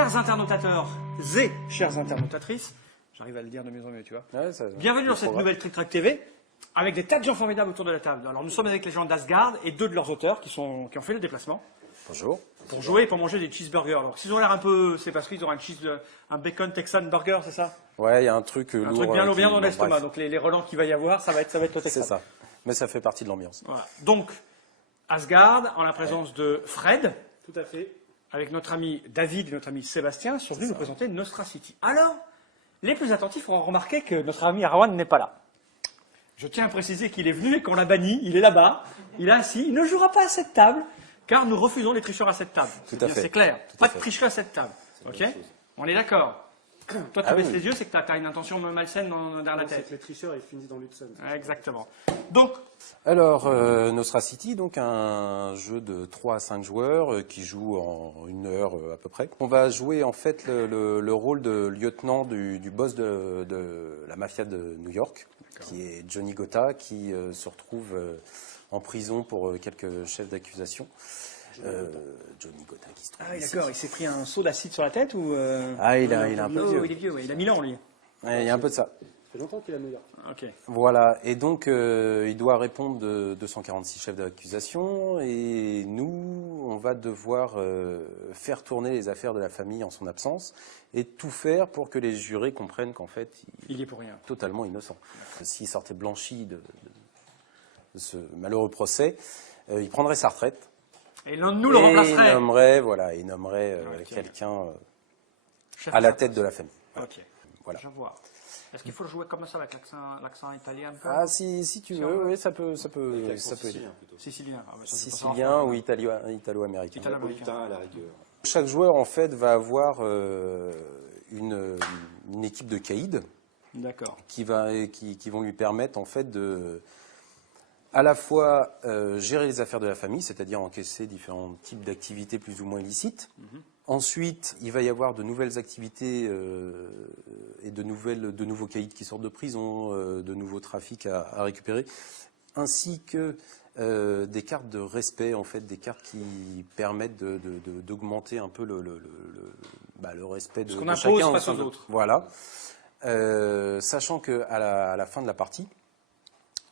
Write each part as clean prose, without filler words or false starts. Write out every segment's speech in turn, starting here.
Chers internautateurs et chères internautatrices, j'arrive à le dire de mieux en mieux, tu vois. Ouais, bienvenue dans cette nouvelle Trick Track TV, avec des tas de gens formidables autour de la table. Alors nous sommes avec les gens d'Asgard et deux de leurs auteurs qui ont fait le déplacement. Bonjour. Pour jouer et pour manger des cheeseburgers. Alors s'ils ont l'air un peu, c'est parce qu'ils ont un bacon Texan burger, c'est ça? Ouais, il y a un truc lourd. Un truc bien lourd, bien dans l'estomac. Donc les relents qu'il va y avoir, ça va être le Texan. C'est ça. Mais ça fait partie de l'ambiance. Voilà. Donc Asgard, en la présence de Fred. Tout à fait. Avec notre ami David et notre ami Sébastien, sont venus nous présenter Nostra City. Alors, les plus attentifs auront remarqué que notre ami Arwan n'est pas là. Je tiens à préciser qu'il est venu et qu'on l'a banni. Il est là-bas, il est assis, il ne jouera pas à cette table, car nous refusons les tricheurs à cette table. C'est clair. Pas de tricherie à cette table. Ok? On est d'accord. Toi, tu baisses les yeux, c'est que tu as une intention malsaine derrière la tête. Les tricheurs, ils finissent dans l'Hudson. Exactement. Donc, alors, Nostra City, donc un jeu de 3 à 5 joueurs qui joue en 1 heure à peu près. On va jouer en fait le rôle de lieutenant du boss de la mafia de New York, qui est Johnny Gotta, qui se retrouve en prison pour quelques chefs d'accusation. Johnny Gotta qui se trouve ici. D'accord, il s'est pris un seau d'acide sur la tête ou Ah, il a un peu vieux. Il est vieux, ouais. Il a 1000 ans, lui. Ouais, il y a un peu de ça. Ça fait longtemps qu'il est à New York. Ok. Voilà, et donc il doit répondre de 246 chefs d'accusation, et nous, on va devoir faire tourner les affaires de la famille en son absence, et tout faire pour que les jurés comprennent qu'en fait, il est pour rien. Totalement innocent. S'il sortait blanchi de ce malheureux procès, il prendrait sa retraite. Et l'un de nous le remplacerait. Il nommerait quelqu'un Chef à la tête de la famille. Ok. Voilà. Je vois. Est-ce qu'il faut le jouer comme ça avec l'accent italien un peu? Ah, si tu veux, oui, ça peut aider. Sicilien. Ah, Sicilien ou italo-américain. Italo-américain à la rigueur. Chaque joueur, en fait, va avoir une équipe de caïds qui vont lui permettre, en fait, de à la fois gérer les affaires de la famille, c'est-à-dire encaisser différents types d'activités plus ou moins illicites. Ensuite, il va y avoir de nouvelles activités et de nouveaux caïds qui sortent de prison, de nouveaux trafics à récupérer, ainsi que des cartes de respect, en fait, des cartes qui permettent d'augmenter un peu le respect de chacun. Ce qu'on impose face aux autres. Voilà. Sachant qu'à la fin de la partie,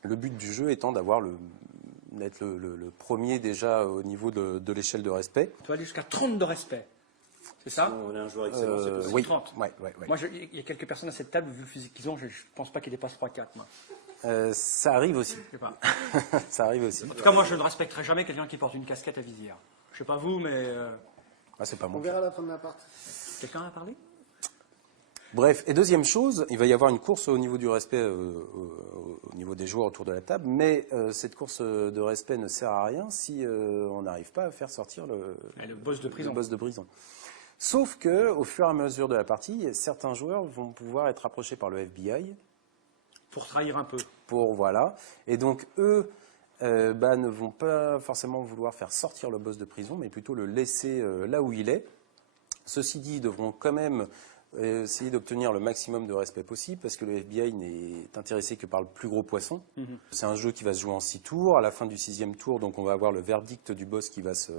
le but du jeu étant d'être le premier déjà au niveau de l'échelle de respect. Tu vas aller jusqu'à 30 de respect. C'est ça? On est un joueur excellent, c'est possible. Oui. 30. Ouais. Moi, il y a quelques personnes à cette table, vu le physique qu'ils ont, je ne pense pas qu'ils dépassent 3-4. Moi. Ça arrive aussi. Je sais pas. Ça arrive aussi. En tout cas, moi, je ne respecterai jamais quelqu'un qui porte une casquette à visière. Je ne sais pas vous, mais... Ah, c'est pas On mon verra à la fin de la partie. Quelqu'un a parlé? Bref, et deuxième chose, il va y avoir une course au niveau du respect, au niveau des joueurs autour de la table, mais cette course de respect ne sert à rien si on n'arrive pas à faire sortir le boss de prison. Sauf que, au fur et à mesure de la partie, certains joueurs vont pouvoir être approchés par le FBI. Pour trahir un peu. Voilà. Et donc, eux ne vont pas forcément vouloir faire sortir le boss de prison, mais plutôt le laisser là où il est. Ceci dit, ils devront quand même essayer d'obtenir le maximum de respect possible, parce que le FBI n'est intéressé que par le plus gros poisson. C'est un jeu qui va se jouer en 6 tours. À la fin du 6e tour, donc on va avoir le verdict du boss qui va se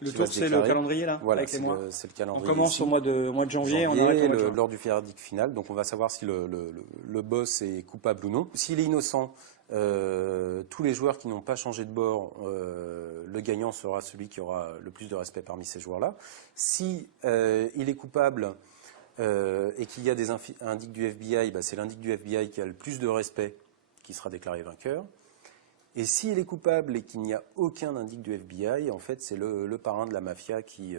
Le tour, c'est le calendrier, là, voilà, avec les mois. C'est le calendrier. On commence ici. au mois de janvier, on arrête au mois de juin. Lors du verdict final, donc on va savoir si le boss est coupable ou non. S'il est innocent, tous les joueurs qui n'ont pas changé de bord, le gagnant sera celui qui aura le plus de respect parmi ces joueurs-là. Si il est coupable et qu'il y a des indices du FBI, c'est l'indice du FBI qui a le plus de respect qui sera déclaré vainqueur. Et s'il est coupable et qu'il n'y a aucun indice du FBI, en fait, c'est le parrain de la mafia qui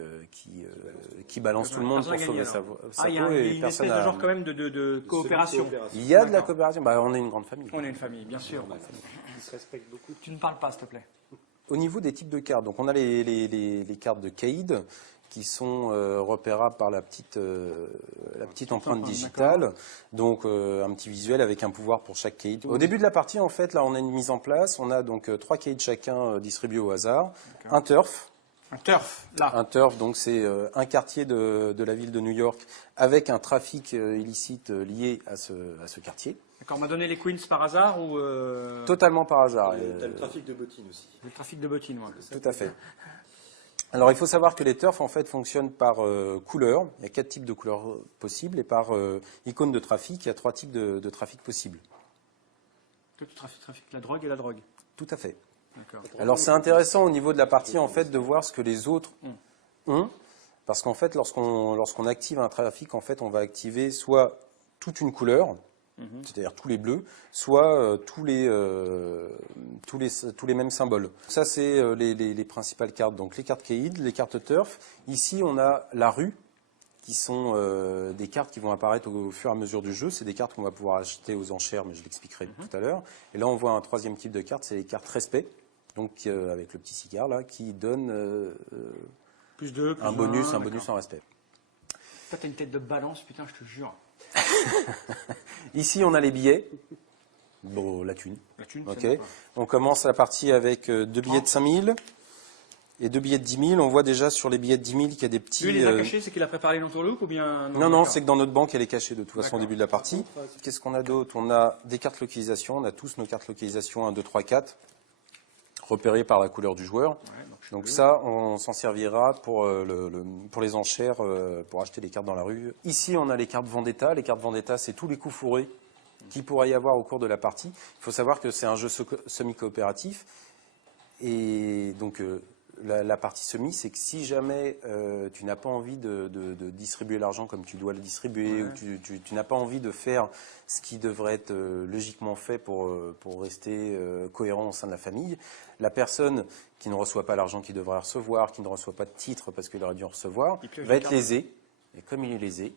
balance tout le monde pour sauver sa peau. Il y a une espèce de genre quand même de coopération. Il y a de la coopération. On est une grande famille. On est une famille, bien sûr. Ils se respectent beaucoup. Tu ne parles pas, s'il te plaît. Au niveau des types de cartes, donc on a les cartes de caïd qui sont repérables par la petite empreinte digitale, donc un petit visuel avec un pouvoir pour chaque caïd. Au début de la partie, en fait, là, on a une mise en place. On a donc 3 caïds chacun distribués au hasard, un turf. Un turf, là. Un turf, donc c'est un quartier de la ville de New York avec un trafic illicite lié à ce quartier. D'accord, on m'a donné les Queens par hasard ou Totalement par hasard. T'as le trafic de bottines aussi. Le trafic de bottines, moi. Tout à fait. Alors, il faut savoir que les turfs, en fait, fonctionnent par couleur. Il y a 4 types de couleurs possibles. Et par icône de trafic, il y a 3 types de trafic possibles. Trafic, la drogue et la drogue. Tout à fait. D'accord. Alors, c'est intéressant au niveau de la partie, en fait, de voir ce que les autres ont. Parce qu'en fait, lorsqu'on active un trafic, en fait, on va activer soit toute une couleur, c'est-à-dire tous les bleus, soit tous les mêmes symboles. Ça, c'est les principales cartes. Donc les cartes Kaïd, les cartes Turf. Ici, on a la rue, qui sont des cartes qui vont apparaître au fur et à mesure du jeu. C'est des cartes qu'on va pouvoir acheter aux enchères, mais je l'expliquerai tout à l'heure. Et là, on voit un troisième type de carte, c'est les cartes Respect. Donc avec le petit cigare là, qui donne plus 2, plus un bonus en respect. Toi, t'as une tête de balance, putain, je te jure. Ici, on a les billets. Bon, la thune. La thune, ok. c'est On commence la partie avec 2 billets de 5 000 et 2 billets de 10 000. On voit déjà sur les billets de 10 000 qu'il y a des petits... Lui, il les a cachés, c'est qu'il a préparé l'entourloupe ou bien... Non, c'est que dans notre banque, elle est cachée de toute façon au début de la partie. Qu'est-ce qu'on a d'autre? On a des cartes localisation. On a tous nos cartes localisation 1, 2, 3, 4, repérées par la couleur du joueur. Ouais, donc ça, on s'en servira pour les enchères, pour acheter les cartes dans la rue. Ici, on a les cartes Vendetta. Les cartes Vendetta, c'est tous les coups fourrés qu'il pourrait y avoir au cours de la partie. Il faut savoir que c'est un jeu semi-coopératif. Et donc, la partie semi, c'est que si jamais tu n'as pas envie de distribuer l'argent comme tu dois le distribuer, ou tu n'as pas envie de faire ce qui devrait être logiquement fait pour rester cohérent au sein de la famille, la personne qui ne reçoit pas l'argent qu'il devrait recevoir, qui ne reçoit pas de titre parce qu'il aurait dû en recevoir, va être lésé. Et comme il est lésé,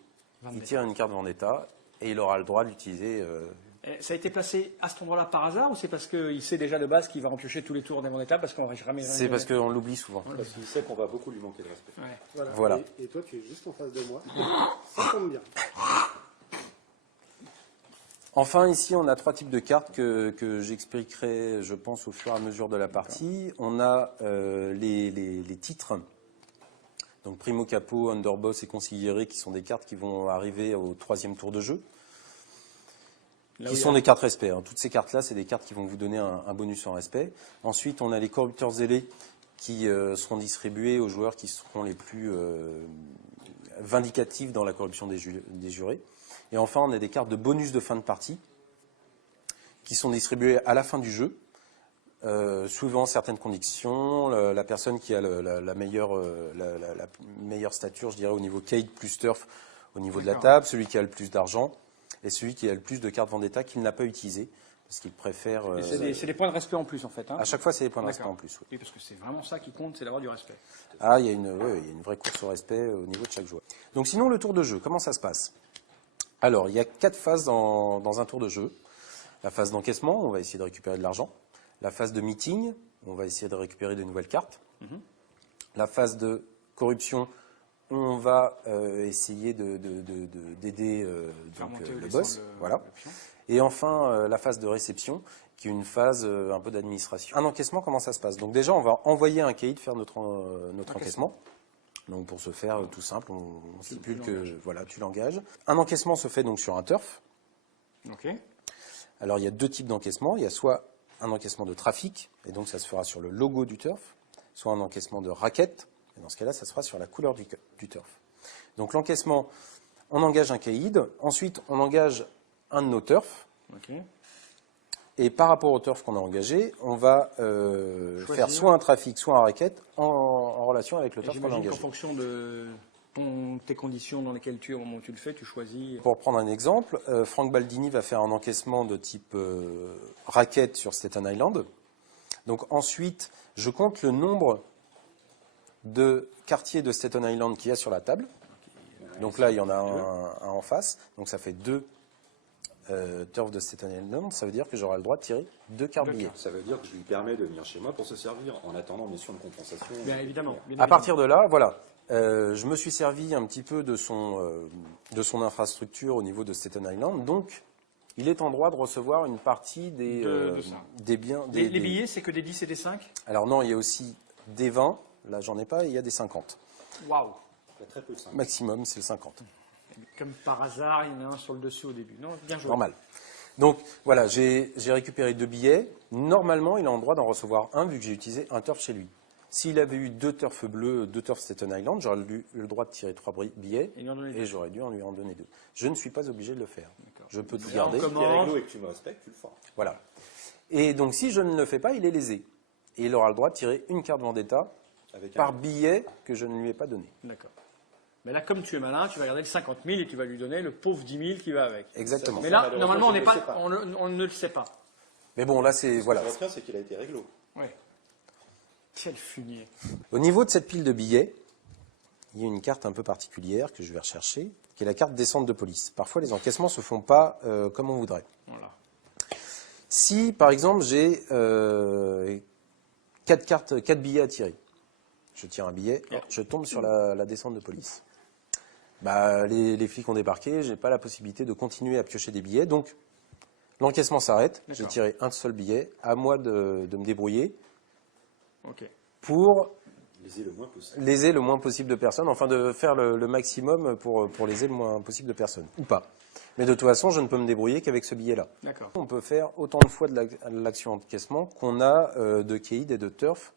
il tire une carte Vendetta et il aura le droit de l'utiliser. Ça a été placé à cet endroit-là par hasard ou c'est parce qu'il sait déjà de base qu'il va en piocher tous les tours des Vendetta parce qu'on va jamais... C'est parce qu'on l'oublie souvent. Parce qu'il sait qu'on va beaucoup lui manquer de respect. Ouais. Voilà. Et toi, tu es juste en face de moi. Ça tombe bien. Enfin, ici, on a 3 types de cartes que j'expliquerai, je pense, au fur et à mesure de la partie. On a les titres, donc Primo Capo, Underboss et Consigliere, qui sont des cartes qui vont arriver au 3e tour de jeu, qui sont des cartes respect. Hein. Toutes ces cartes-là, c'est des cartes qui vont vous donner un bonus en respect. Ensuite, on a les corrupteurs zélés qui seront distribués aux joueurs qui seront les plus vindicatifs dans la corruption des jurés. Et enfin, on a des cartes de bonus de fin de partie qui sont distribuées à la fin du jeu, suivant certaines conditions. La personne qui a la meilleure stature, je dirais, au niveau Kaïd plus Turf, au niveau de la table, celui qui a le plus d'argent, et celui qui a le plus de cartes Vendetta qu'il n'a pas utilisées, parce qu'il préfère... c'est des points de respect en plus, en fait. Hein. À chaque fois, c'est des points de respect en plus. Oui, parce que c'est vraiment ça qui compte, c'est d'avoir du respect. Ah, il y a une vraie course au respect au niveau de chaque joueur. Donc sinon, le tour de jeu, comment ça se passe? Alors, il y a 4 phases dans un tour de jeu. La phase d'encaissement, on va essayer de récupérer de l'argent. La phase de meeting, on va essayer de récupérer de nouvelles cartes. La phase de corruption, on va essayer d'aider le boss. Voilà. Et enfin, la phase de réception, qui est une phase un peu d'administration. Un encaissement, comment ça se passe? Donc déjà, on va envoyer un caïd faire notre encaissement. Donc pour ce faire tout simple, on stipule que voilà, tu l'engages. Un encaissement se fait donc sur un turf. Okay. Alors il y a 2 types d'encaissement. Il y a soit un encaissement de trafic, et donc ça se fera sur le logo du turf, soit un encaissement de raquette, et dans ce cas-là, ça se fera sur la couleur du turf. Donc l'encaissement, on engage un caïd, ensuite on engage un de nos turfs. Okay. Et par rapport au turf qu'on a engagé, on va faire soit un trafic, soit un raquette en relation avec le turf qu'on a engagé. En fonction de tes conditions dans lesquelles tu es au moment où tu le fais, tu choisis... Pour prendre un exemple, Frank Baldini va faire un encaissement de type raquette sur Staten Island. Donc ensuite, je compte le nombre de quartiers de Staten Island qu'il y a sur la table. Donc là, il y en a un en face. Donc ça fait 2 turf de Staten Island, ça veut dire que j'aurai le droit de tirer 2 cartes billets. Ça veut dire que je lui permets de venir chez moi pour se servir en attendant mission de compensation. Bien évidemment. À partir de là, voilà, je me suis servi un petit peu de son infrastructure au niveau de Staten Island, donc il est en droit de recevoir une partie des biens. Les billets, c'est que des 10 et des 5? Alors non, il y a aussi des 20, là j'en ai pas, et il y a des 50. Waouh! Il y a très peu de 5. Maximum, c'est le 50. Comme par hasard, il y en a un sur le dessus au début. Non, bien joué. Normal. Donc voilà, j'ai récupéré 2 billets. Normalement, il a en droit d'en recevoir un vu que j'ai utilisé un turf chez lui. S'il avait eu 2 turfs bleus, 2 turfs Staten Island, j'aurais eu le droit de tirer 3 billets et j'aurais dû en lui en donner 2. Je ne suis pas obligé de le faire. Je peux tout garder. Si tu es réglo et que tu me respectes, tu le feras. Voilà. Et donc si je ne le fais pas, il est lésé. Et il aura le droit de tirer une carte Vendetta par billet que je ne lui ai pas donné. D'accord. Mais là, comme tu es malin, tu vas garder le 50 000 et tu vas lui donner le pauvre 10 000 qui va avec. Exactement. Mais là, normalement, on ne le sait pas. Mais bon, là, c'est... Voilà. Ce que je retiens, c'est qu'il a été réglo. Oui. Quel fumier. Au niveau de cette pile de billets, il y a une carte un peu particulière que je vais rechercher, qui est la carte descente de police. Parfois, les encaissements ne se font pas comme on voudrait. Voilà. Si, par exemple, j'ai 4 billets à tirer, je tire un billet, je tombe sur la descente de police. Bah, les flics ont débarqué, je n'ai pas la possibilité de continuer à piocher des billets, donc l'encaissement s'arrête, j'ai tiré un seul billet, à moi de me débrouiller pour léser le moins possible de personnes, enfin de faire le maximum pour léser le moins possible de personnes, ou pas. Mais de toute façon, je ne peux me débrouiller qu'avec ce billet-là. On peut faire autant de fois de l'action encaissement qu'on a de caïds et de turf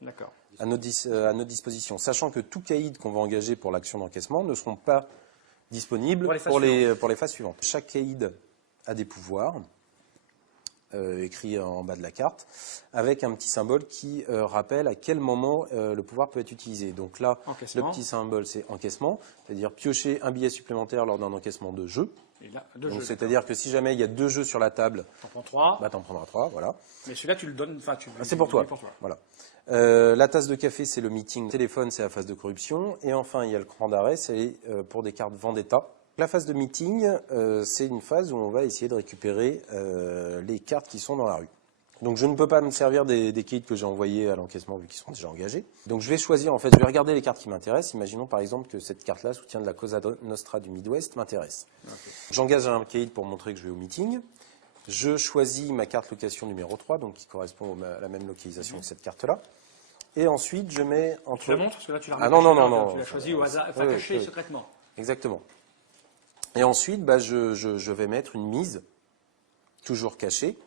à notre disposition, sachant que tout caïd qu'on va engager pour l'action d'encaissement ne seront pas disponibles pour les phases suivantes. Chaque caïd a des pouvoirs écrits en bas de la carte, avec un petit symbole qui rappelle à quel moment le pouvoir peut être utilisé. Donc là, le petit symbole, c'est encaissement, c'est-à-dire piocher un billet supplémentaire lors d'un encaissement de jeu. C'est-à-dire que si jamais il y a 2 jeux sur la table, t'en prends 3. Bah, t'en prendras 3, voilà. Mais celui-là, tu le donnes, c'est pour toi. Voilà. La tasse de café, c'est le meeting. Le téléphone, c'est la phase de corruption. Et enfin, il y a le cran d'arrêt, c'est pour des cartes Vendetta. La phase de meeting, c'est une phase où on va essayer de récupérer les cartes qui sont dans la rue. Donc je ne peux pas me servir des kits que j'ai envoyés à l'encaissement vu qu'ils sont déjà engagés. Donc je vais choisir, en fait, je vais regarder les cartes qui m'intéressent. Imaginons par exemple que cette carte-là, soutien de la Cosa Nostra du Midwest, m'intéresse. J'engage un kit pour montrer que je vais au meeting. Je choisis ma carte location numéro 3, donc qui correspond à la même localisation que cette carte-là. Et ensuite, je mets entre... Tu la montres parce que là, tu l'as non. Tu l'as choisi au hasard, caché secrètement. Exactement. Et ensuite, bah, je vais mettre une mise, toujours cachée,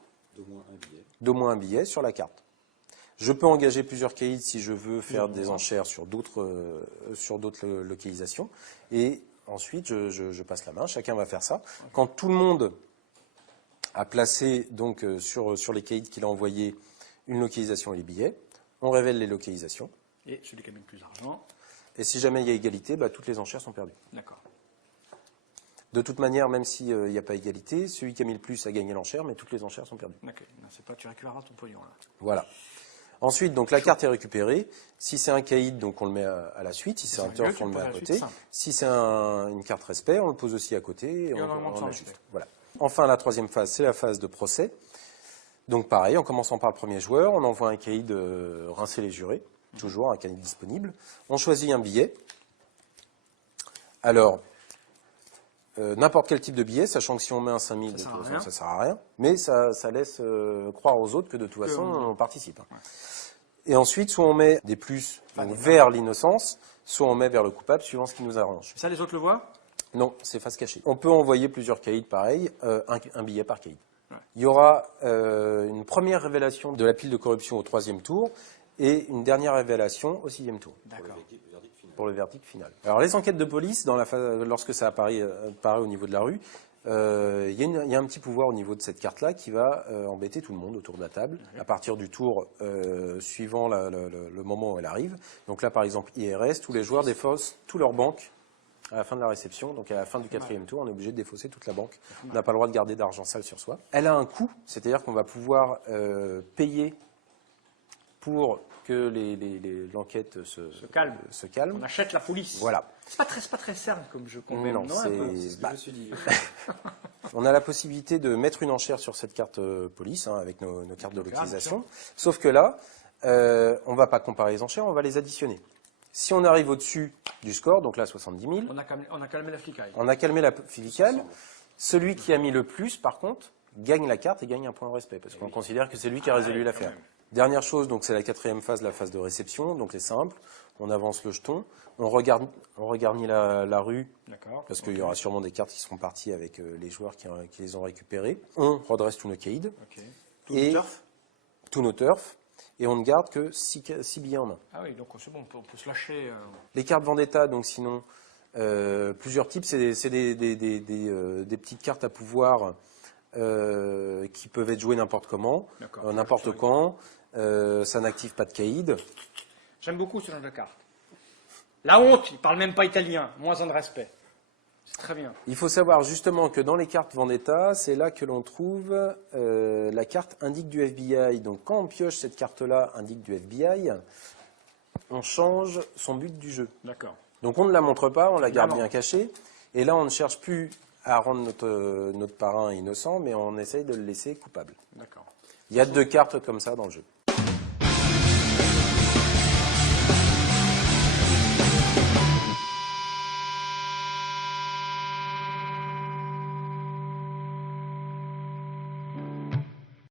d'au moins un billet sur la carte. Je peux engager plusieurs caïds si je veux faire des enchères sur d'autres localisations. Et ensuite, je passe la main, chacun va faire ça. Quand tout le monde a placé donc, sur les caïds qu'il a envoyés une localisation et les billets, on révèle les localisations. Et celui qui a mis le plus d'argent. Et si jamais il y a égalité, bah, toutes les enchères sont perdues. D'accord. De toute manière, même s'il n'y a pas égalité, celui qui a mis le plus a gagné l'enchère, mais toutes les enchères sont perdues. Ok, c'est pas tu récupéreras ton pognon là. Voilà. Ensuite, donc la carte est récupérée. Si c'est un caïd, donc on le met à la suite. Si c'est un turf, on le met à côté. Si c'est une carte respect, on le pose aussi à côté et on ajuste. Voilà. Enfin, la troisième phase, c'est la phase de procès. Donc pareil, en commençant par le premier joueur, on envoie un caïd rincer les jurés, toujours un caïd disponible. On choisit un billet. Alors, n'importe quel type de billet, sachant que si on met un 5000, de toute façon, ça sert à rien. Mais ça laisse croire aux autres que de toute façon, on participe. Ouais. Et ensuite, soit on met des plus vers l'innocence, soit on met vers le coupable, suivant ce qui nous arrange. Ça, les autres le voient? Non, c'est face cachée. On peut envoyer plusieurs caïds pareil, un billet par caïd. Ouais. Il y aura une première révélation de la pile de corruption au 3e tour et une dernière révélation au 6e tour. D'accord. Pour le verdict final. Alors les enquêtes de police, lorsque ça apparaît au niveau de la rue, il y a un petit pouvoir au niveau de cette carte-là qui va embêter tout le monde autour de la table, à partir du tour suivant le moment où elle arrive. Donc là, par exemple, IRS, tous les joueurs défaussent tous leurs banques à la fin de la réception. Donc à la fin du 4e tour, on est obligé de défausser toute la banque. On n'a pas le droit de garder d'argent sale sur soi. Elle a un coût, c'est-à-dire qu'on va pouvoir payer pour que l'enquête se calme. On achète la police. Voilà. C'est pas très simple comme jeu qu'on met. Non, c'est ce que je me suis dit. On a la possibilité de mettre une enchère sur cette carte police, avec nos cartes de localisation. Sauf que là, on ne va pas comparer les enchères, on va les additionner. Si on arrive au-dessus du score, donc là 70 000, on a calmé la flicaille. On a calmé la flicale. Celui qui a mis le plus, par contre, gagne la carte et gagne un point de respect, parce qu'on considère que c'est lui qui a résolu l'affaire. Dernière chose, donc c'est la 4e phase, la phase de réception, donc c'est simple. On avance le jeton, on regarnit la rue, parce qu'il y aura sûrement des cartes qui seront parties avec les joueurs qui les ont récupérées. On redresse tous nos caïds, tous nos turfs, et on ne garde que 6 billets en main. Ah oui, donc c'est bon, on peut se lâcher. Les cartes Vendetta, donc sinon, plusieurs types, c'est des petites cartes à pouvoir qui peuvent être jouées n'importe comment, n'importe quand. Ça n'active pas de caïd. J'aime beaucoup ce genre de carte. La honte, il ne parle même pas italien, moins un de respect. C'est très bien. Il faut savoir justement que dans les cartes Vendetta, c'est là que l'on trouve la carte indique du FBI. Donc quand on pioche cette carte-là, indique du FBI, on change son but du jeu. D'accord. Donc on ne la montre pas, on la garde bien cachée. Et là, on ne cherche plus à rendre notre parrain innocent, mais on essaye de le laisser coupable. D'accord. Il y a 2 cartes comme ça dans le jeu.